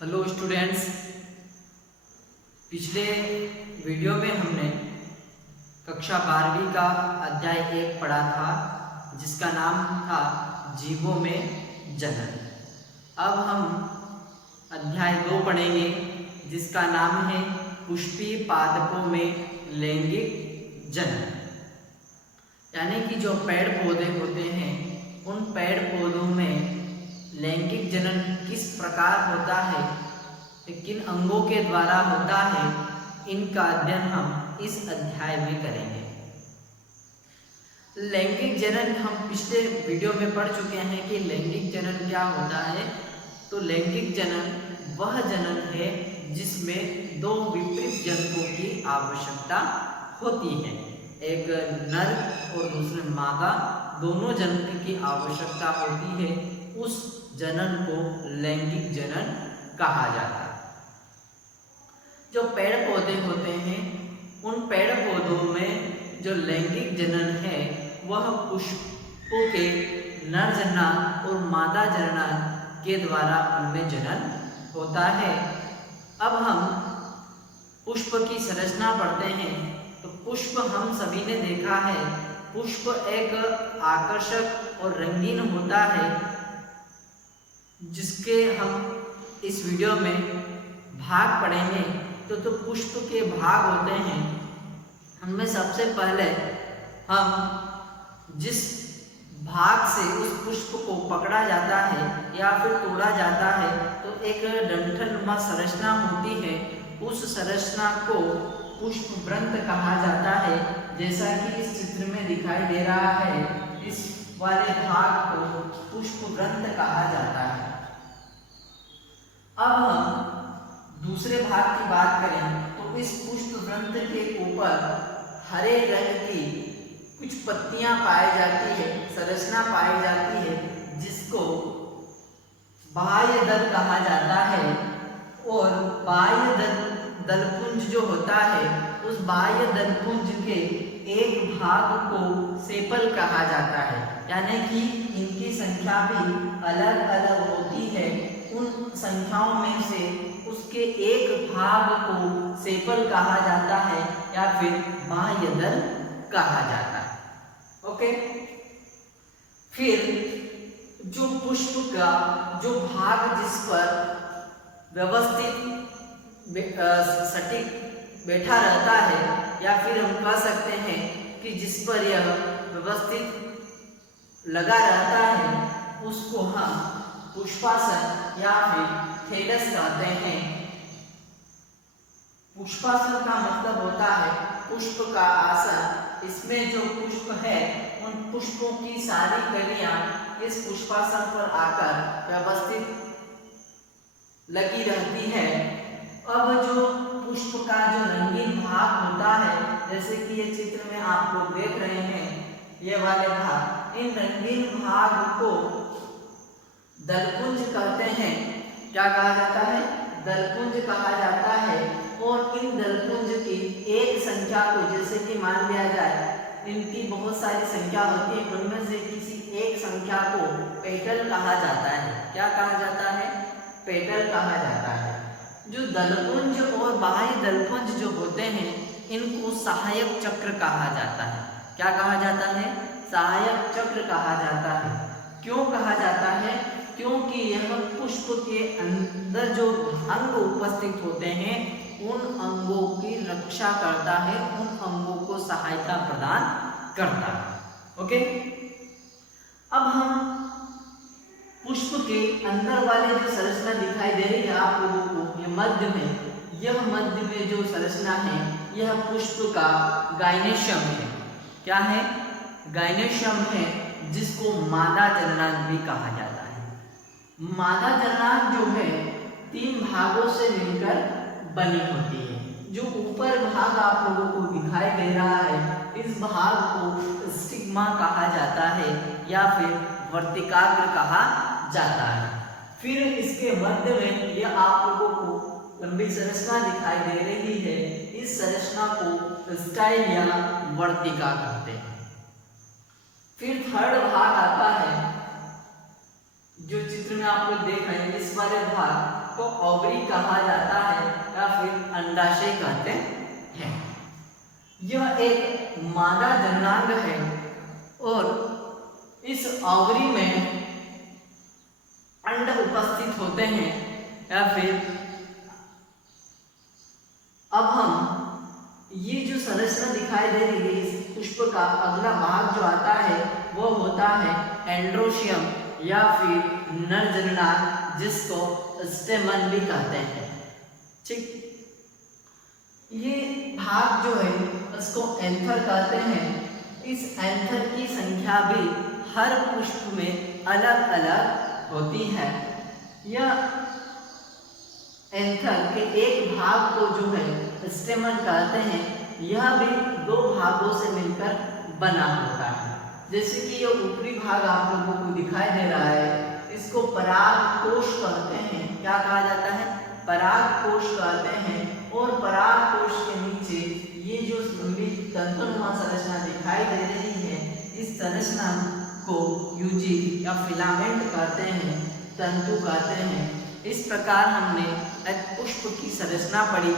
Hello students, पिछले video में हमने कक्षा 12वीं का अध्याय 1 पढ़ा था जिसका नाम था जीवों में जनन। अब हम अध्याय 2 पढ़ेंगे जिसका नाम है पुष्पीय पादपों में लैंगिक जनन। यानी कि जो पेड़ पौधे होते हैं उन पेड़ पौधों में लैंगिक जनन किस प्रकार होता है, किन अंगों के द्वारा होता है, इनका अध्ययन हम इस अध्याय में करेंगे। लैंगिक जनन हम पिछले वीडियो में पढ़ चुके हैं कि लैंगिक जनन क्या होता है। तो लैंगिक जनन वह जनन है जिसमें दो विपरीत जनकों की आवश्यकता होती है। एक नर और दूसरे मादा, दोनों जनक की आवश्यकता होती है। उस जनन को लैंगिक जनन कहा जाता है। जो पेड़ पौधे होते हैं उन पेड़ पौधों में जो लैंगिक जनन है वह पुष्पों के नर जनन और मादा जनन के द्वारा उनमें जनन होता है। अब हम पुष्प की संरचना पढ़ते हैं। तो पुष्प हम सभी ने देखा है, पुष्प एक आकर्षक और रंगीन होता है जिसके हम इस वीडियो में भाग पढ़ेंगे। तो पुष्प के भाग होते हैं। उनमें सबसे पहले हम जिस भाग से उस पुष्प को पकड़ा जाता है या फिर तोड़ा जाता है तो एक डंठलनुमा संरचना होती है। उस संरचना को पुष्पवृंत कहा जाता है, जैसा कि इस चित्र में दिखाई दे रहा है। इस वाले भाग को पुष्पवृंत कहा जाता है। अब हम दूसरे भाग की बात करें तो इस पुष्पवृंत के ऊपर हरे रंग की कुछ पत्तियां पाई जाती है, संरचना पाई जाती है, जिसको बाह्य दल कहा जाता है। और बाह्य दलपुंज जो होता है उस बाह्य दलपुंज के एक भाग को सेपल कहा जाता है। यानी कि इनकी संख्या भी अलग अलग होती है। उन संख्याओं में से उसके एक भाग को सेपल कहा जाता है या फिर बाह्य दल कहा जाता है। ओके, फिर जो पुष्प का जो भाग जिस पर व्यवस्थित सटीक बैठा रहता है या फिर हम कह सकते हैं कि जिस पर यह व्यवस्थित लगा रहता है उसको हम पुष्पासन या फिर थैलस कहते हैं। पुष्पासन का मतलब होता है पुष्प का आसन। इसमें जो पुष्प है उन पुष्पों की सारी कलियां इस पुष्पासन पर आकर व्यवस्थित लगी रहती है। अब जो पुष्प का जो रंगीन भाग होता है, जैसे कि ये चित्र में आप लोग देख रहे हैं, ये वाले भाग, इन रंगीन भाग को दलपुंज कहते हैं। क्या कहा जाता है? दलपुंज कहा जाता है। और इन दलपुंज की एक संख्या को, जैसे कि मान लिया जाए इनकी बहुत सारी संख्या होती है, उनमें से किसी एक संख्या को पेटल कहा जाता है। क्या कहा जाता है? पेटल कहा जाता है। जो दलपुंज और बाह्य दलपुंज जो होते हैं इनको सहायक चक्र कहा जाता है। क्या कहा जाता है? सहायक चक्र कहा जाता है। क्यों कहा जाता है? क्योंकि यह पुष्प के अंदर जो अंग उपस्थित होते हैं उन अंगों की रक्षा करता है, उन अंगों को सहायता प्रदान करता है। ओके, अब हम पुष्प के अंदर वाली जो संरचना दिखाई दे रही है आप लोगों को, ये मध्य में जो संरचना है यह पुष्प का गाइनेशियम है। क्या है? गाइनेशियम है, जिसको मादा जननांग भी कहा जाता है। मादा जननांग जो है 3 भागों से मिलकर बनी होती है। जो ऊपर भाग आप लोगों को दिखाई दे रहा है इस भाग को स्टिग्मा कहा जाता है या फिर वर्तिकाग्र कहा जाता है। फिर इसके मध्य में यह आप लोगों को लंबी संरचना दिखाई दे रही है। इस संरचना को स्टाइल या वर्तिका कहते हैं। फिर थर्ड भाग आता है जो चित्र में आप लोग देख रहे हैं, इस वाले भाग को ओवरी कहा जाता है या फिर अंडाशय कहते हैं। यह एक मादा जननांग है और इस ओवरी में अंड उपस्थित होते हैं या फिर अब हम ये जो संरचना दिखाई दे रही है इस पुष्प का अगला भाग जो आता है वो होता है एंड्रोशियम या फिर नर जननांग, जिसको स्टेमन भी कहते हैं। ठीक, ये भाग जो है उसको एंथर कहते हैं। इस एंथर की संख्या भी हर पुष्प में अलग अलग होती है। यह एंथर के एक भाग को जो है स्टेमन कहते हैं। यह भी दो भागों से मिलकर बना होता है। जैसे कि ये ऊपरी भाग आप लोगों को दिखाई दे रहा है, इसको पराग कोश कहते हैं। क्या कहा जाता है? पराग कोश कहते हैं। और पराग कोश के नीचे ये जो लंबी तंतुनुमा संरचना दिखाई दे रही है, इस संरचना को यूजिन या फिलामेंट कहते हैं, तंतु कहते हैं। इस प्रकार हमने एक पुष्प की संरचना पढ़ी।